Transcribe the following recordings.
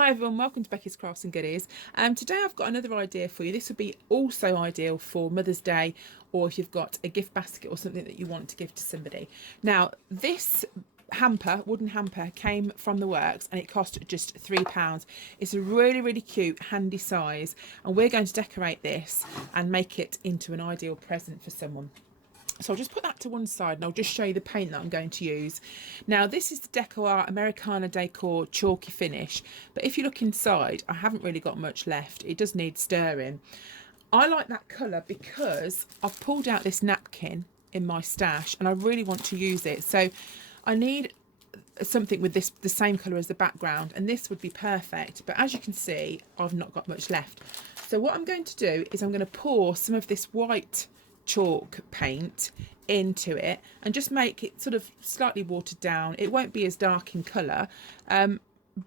Hi everyone, welcome to Becky's Crafts and Goodies. Today I've got another idea for you. This would be also ideal for Mother's Day, or if you've got a gift basket or something that you want to give to somebody. Now this hamper, wooden hamper, came from the works and it cost just £3. It's a really cute, handy size, and we're going to decorate this and make it into an ideal present for someone. So I'll just put that to one side and I'll just show you the paint that I'm going to use. Now this is the Deco Art Americana Decor Chalky Finish, but if you look inside, I haven't really got much left. It does need stirring. I like that colour because I've pulled out this napkin in my stash and I really want to use it. So I need something with the same colour as the background, and this would be perfect. But as you can see, I've not got much left. So what I'm going to do is I'm going to pour some of this white chalk paint into it and just make it sort of slightly watered down. It won't be as dark in colour,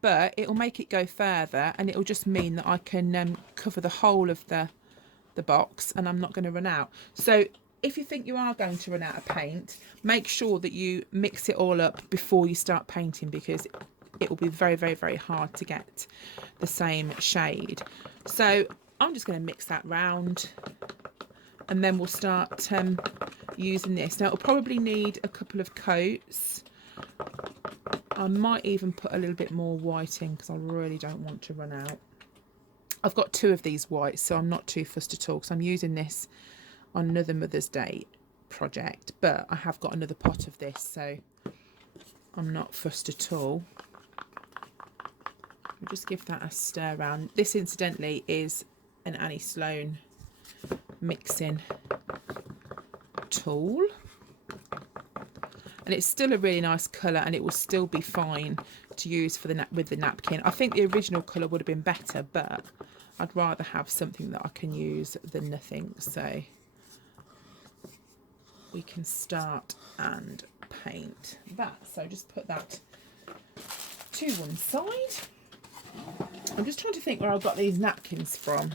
but it will make it go further, and it will just mean that I can cover the whole of the box and I'm not going to run out. So if you think you are going to run out of paint, make sure that you mix it all up before you start painting, because it will be very hard to get the same shade. So I'm just going to mix that round, and then we'll start using this. Now it'll probably need a couple of coats. I might even put a little bit more white in because I really don't want to run out. I've got two of these whites, so I'm not too fussed at all, because I'm using this on another Mother's Day project, but I have got another pot of this, so I'm not fussed at all. I'll just give that a stir around. This incidentally is an Annie Sloan mixing tool, and it's still a really nice colour, and it will still be fine to use for with the napkin. I think the original colour would have been better, but I'd rather have something that I can use than nothing. So we can start and paint that. So just put that to one side. I'm just trying to think where I got these napkins from.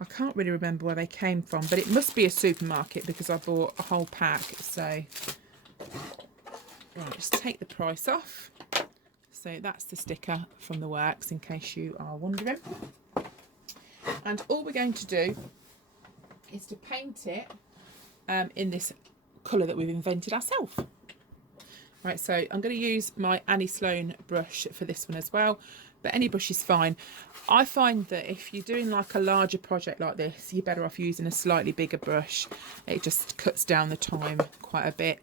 I can't really remember where they came from, but it must be a supermarket because I bought a whole pack. So right, just take the price off. So that's the sticker from the works, in case you are wondering. And all we're going to do is to paint it in this colour that we've invented ourselves. Right, so I'm going to use my Annie Sloan brush for this one as well, but any brush is fine. I find that if you're doing like a larger project like this, you're better off using a slightly bigger brush. It just cuts down the time quite a bit.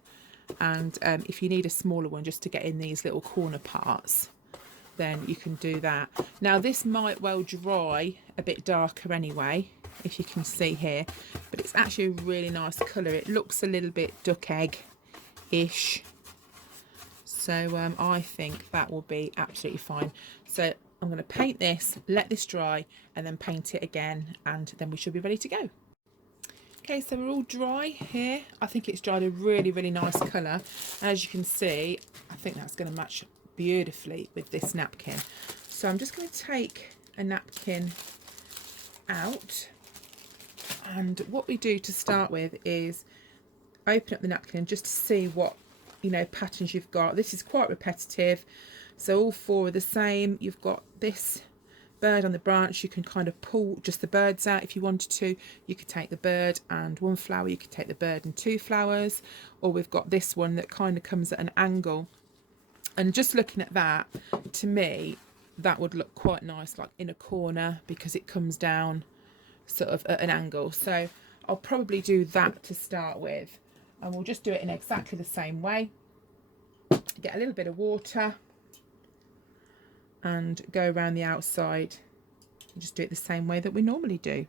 And if you need a smaller one just to get in these little corner parts, then you can do that. Now this might well dry a bit darker anyway, if you can see here, but it's actually a really nice colour. It looks a little bit duck egg-ish. So I think that will be absolutely fine. So I'm going to paint this, let this dry, and then paint it again, and then we should be ready to go. Okay, so we're all dry here. I think it's dried a really nice colour. As you can see, I think that's going to match beautifully with this napkin. So I'm just going to take a napkin out, and what we do to start with is open up the napkin just to see what patterns you've got. This is quite repetitive, so all four are the same. You've got this bird on the branch. You can kind of pull just the birds out if you wanted to. You could take the bird and one flower, you could take the bird and two flowers, or we've got this one that kind of comes at an angle. And just looking at that, to me that would look quite nice like in a corner, because it comes down sort of at an angle. So I'll probably do that to start with, and we'll just do it in exactly the same way. Get a little bit of water and go around the outside and just do it the same way that we normally do.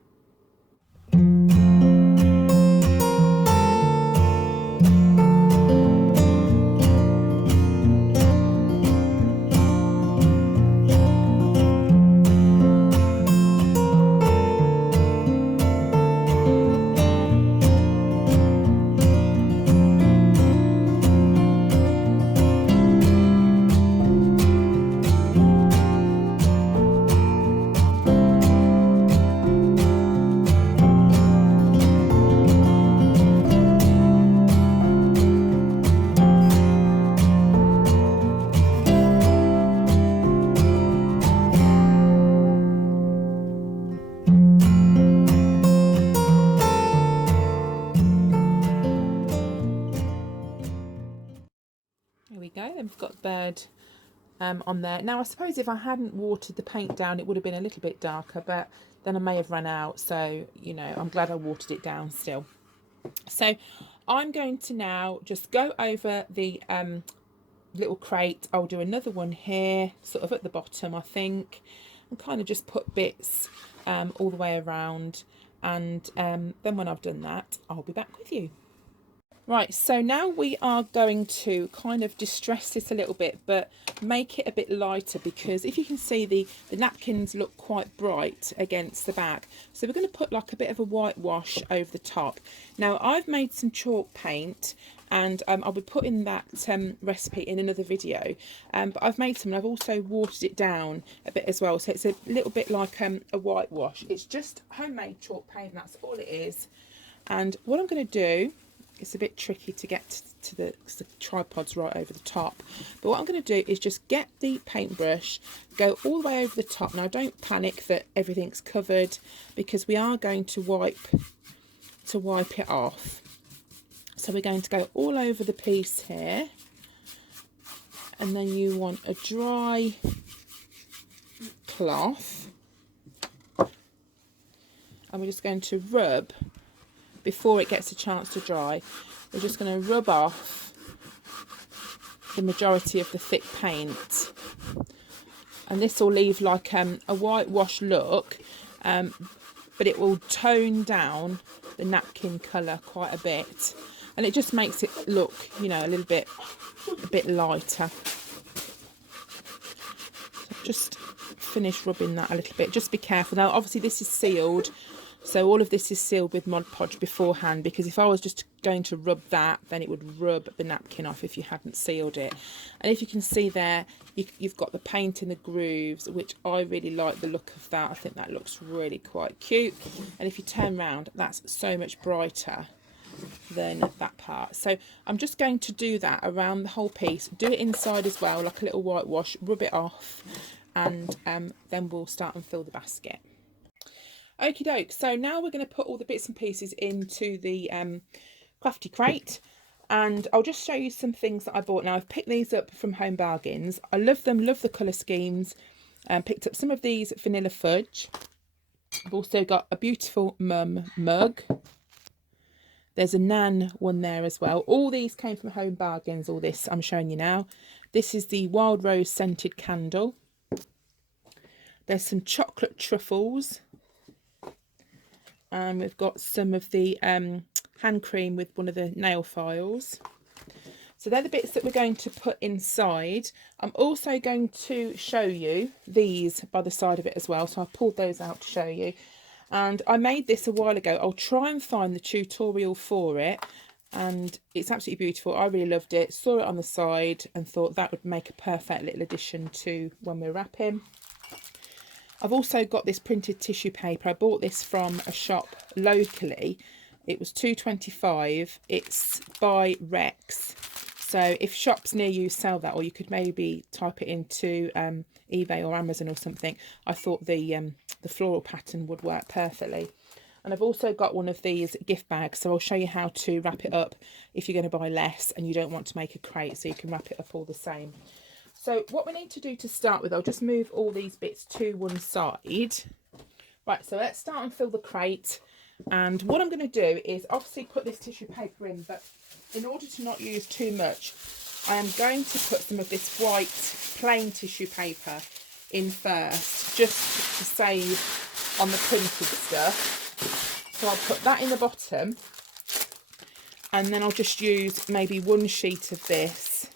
There we go. And we've got the bird on there. Now, I suppose if I hadn't watered the paint down, it would have been a little bit darker, but then I may have run out. So, you know, I'm glad I watered it down still. So I'm going to now just go over the little crate. I'll do another one here, sort of at the bottom, I think, and kind of just put bits all the way around. And then when I've done that, I'll be back with you. Right, so now we are going to kind of distress this a little bit, but make it a bit lighter, because if you can see, the napkins look quite bright against the back. So we're going to put like a bit of a whitewash over the top. Now, I've made some chalk paint, and I'll be putting that recipe in another video. But I've made some, and I've also watered it down a bit as well. So it's a little bit like a whitewash. It's just homemade chalk paint, that's all it is. And what I'm going to do, it's a bit tricky to get to the tripod's right over the top, but what I'm going to do is just get the paintbrush, go all the way over the top. Now, don't panic that everything's covered, because we are going to wipe it off. So we're going to go all over the piece here, and then you want a dry cloth, and we're just going to rub. Before it gets a chance to dry, we're just going to rub off the majority of the thick paint, and this will leave like a whitewash look, but it will tone down the napkin colour quite a bit, and it just makes it look, you know, a bit lighter. So just finish rubbing that a little bit. Just be careful. Now, obviously this is sealed, so all of this is sealed with Mod Podge beforehand, because if I was just going to rub that, then it would rub the napkin off if you hadn't sealed it. And if you can see there, you've got the paint in the grooves, which I really like the look of that. I think that looks really quite cute. And if you turn around, that's so much brighter than that part. So I'm just going to do that around the whole piece. Do it inside as well, like a little whitewash, rub it off, and then we'll start and fill the basket. Okie doke, so now we're going to put all the bits and pieces into the crafty crate, and I'll just show you some things that I bought. Now, I've picked these up from Home Bargains. I love them, love the colour schemes. Picked up some of these vanilla fudge. I've also got a beautiful mum mug. There's a Nan one there as well. All these came from Home Bargains, all this I'm showing you now. This is the wild rose scented candle. There's some chocolate truffles. And we've got some of the hand cream with one of the nail files. So they're the bits that we're going to put inside. I'm also going to show you these by the side of it as well. So I've pulled those out to show you. And I made this a while ago. I'll try and find the tutorial for it. And it's absolutely beautiful. I really loved it. Saw it on the side and thought that would make a perfect little addition to when we're wrapping. I've also got this printed tissue paper. I bought this from a shop locally. It was £2.25. It's by Rex. So if shops near you sell that, or you could maybe type it into eBay or Amazon or something, I thought the floral pattern would work perfectly. And I've also got one of these gift bags, so I'll show you how to wrap it up if you're going to buy less and you don't want to make a crate, so you can wrap it up all the same. So what we need to do to start with, I'll just move all these bits to one side. Right, so let's start and fill the crate. And what I'm going to do is obviously put this tissue paper in, but in order to not use too much, I am going to put some of this white plain tissue paper in first, just to save on the printed stuff. So I'll put that in the bottom, and then I'll just use maybe one sheet of this.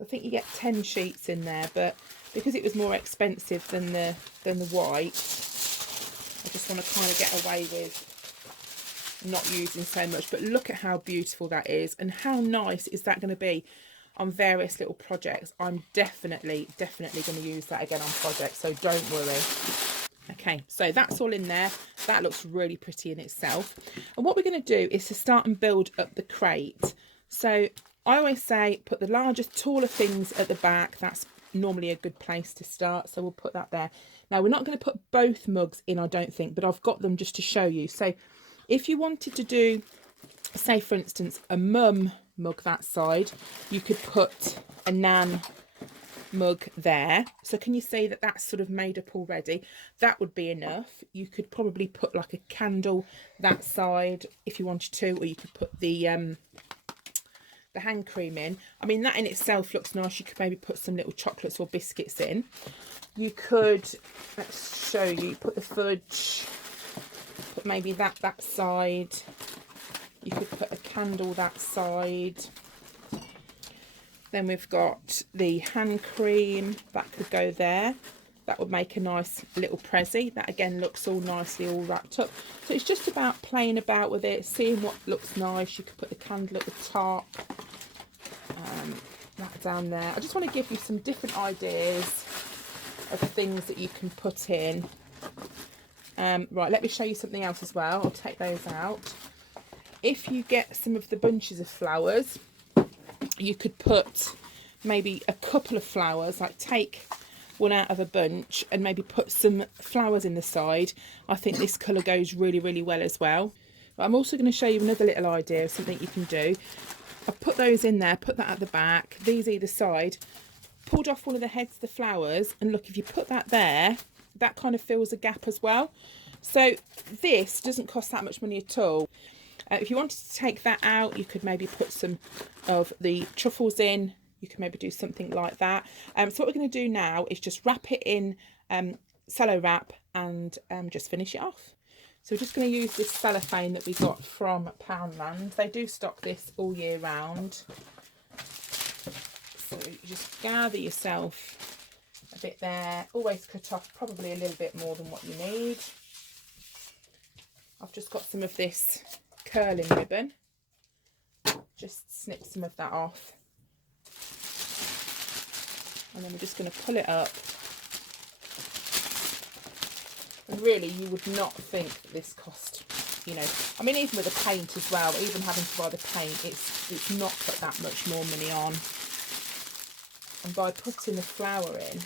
I think you get 10 sheets in there, but because it was more expensive than the white, I just want to kind of get away with not using so much. But look at how beautiful that is, and how nice is that going to be on various little projects. I'm definitely going to use that again on projects, so don't worry. Okay, so that's all in there. That looks really pretty in itself. And what we're going to do is to start and build up the crate. So I always say put the largest, taller things at the back. That's normally a good place to start. So we'll put that there. Now, we're not going to put both mugs in, I don't think, but I've got them just to show you. So if you wanted to do, say, for instance, a mum mug that side. You could put a nan mug there. So can you see that that's sort of made up already? That would be enough. You could probably put like a candle that side if you wanted to, or you could put the hand cream in. I mean, that in itself looks nice. You could maybe put some little chocolates or biscuits in. You could, let's show you, put the fudge, put maybe that side. You could put a candle that side. Then we've got the hand cream, that could go there. That would make a nice little prezi. That again looks all nicely all wrapped up. So it's just about playing about with it, seeing what looks nice. You could put the candle at the top, that down there. I just want to give you some different ideas of things that you can put in. Right, let me show you something else as well. I'll take those out. If you get some of the bunches of flowers, you could put maybe a couple of flowers, like take one out of a bunch and maybe put some flowers in the side. I think this colour goes really, really well as well. But I'm also going to show you another little idea of something you can do. I've put those in there, put that at the back, these either side, pulled off one of the heads of the flowers, and look, if you put that there, that kind of fills a gap as well. So this doesn't cost that much money at all. If you wanted to take that out, you could maybe put some of the truffles in. You can maybe do something like that. So what we're going to do now is just wrap it in cello wrap and just finish it off. So we're just going to use this cellophane that we got from Poundland. They do stock this all year round. So you just gather yourself a bit there. Always cut off probably a little bit more than what you need. I've just got some of this curling ribbon. Just snip some of that off. And then we're just going to pull it up. And really, you would not think that this cost, you know, I mean, even with the paint as well, even having to buy the paint, it's not put that much more money on. And by putting the flower in,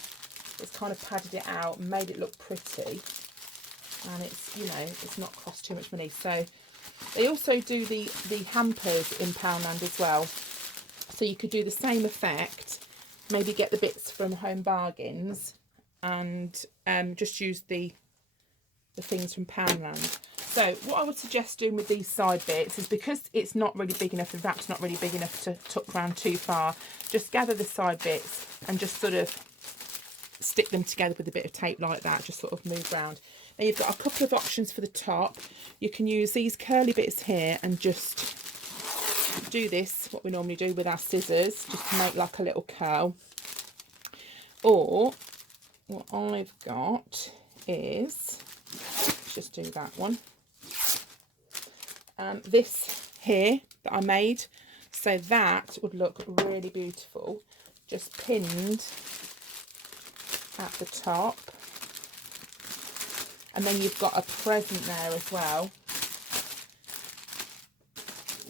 it's kind of padded it out and made it look pretty. And it's, you know, it's not cost too much money. So they also do the hampers in Poundland as well. So you could do the same effect, maybe get the bits from Home Bargains and just use the things from Poundland. So what I would suggest doing with these side bits is, because it's not really big enough, the wrap's not really big enough to tuck round too far, just gather the side bits and just sort of stick them together with a bit of tape like that, just sort of move round. Now you've got a couple of options for the top. You can use these curly bits here and just do this, what we normally do with our scissors, just to make like a little curl. Or what I've got is, let's just do that one. This here that I made, so that would look really beautiful, just pinned at the top. And then you've got a present there as well,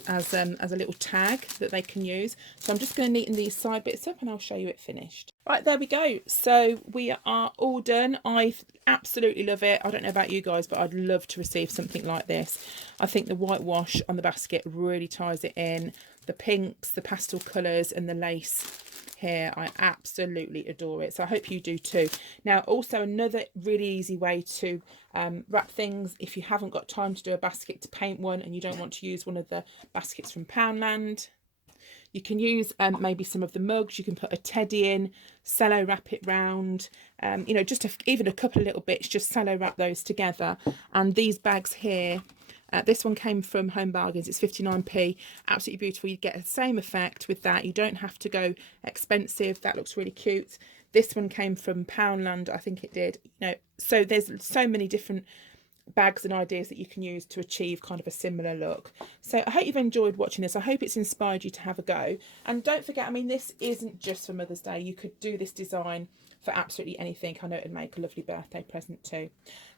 as a little tag that they can use. So I'm just going to neaten these side bits up and I'll show you it finished. Right, there we go. So we are all done. I absolutely love it. I don't know about you guys, but I'd love to receive something like this. I think the whitewash on the basket really ties it in. The pinks, the pastel colours and the lace here, I absolutely adore it. So I hope you do too. Now also another really easy way to wrap things, if you haven't got time to do a basket to paint one and you don't want to use one of the baskets from Poundland, you can use maybe some of the mugs. You can put a teddy in, cello wrap it round, you know, just even a couple of little bits, just cello wrap those together. And these bags here, this one came from Home Bargains, it's 59p, absolutely beautiful. You get the same effect with that. You don't have to go expensive. That looks really cute. This one came from Poundland, I think it did. You know, so there's so many different bags and ideas that you can use to achieve kind of a similar look. So I hope you've enjoyed watching this. I hope it's inspired you to have a go. And don't forget, I mean, this isn't just for Mother's Day. You could do this design for absolutely anything. I know it'd make a lovely birthday present too.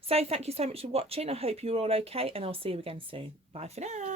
So thank you so much for watching. I hope you're all okay and I'll see you again soon. Bye for now.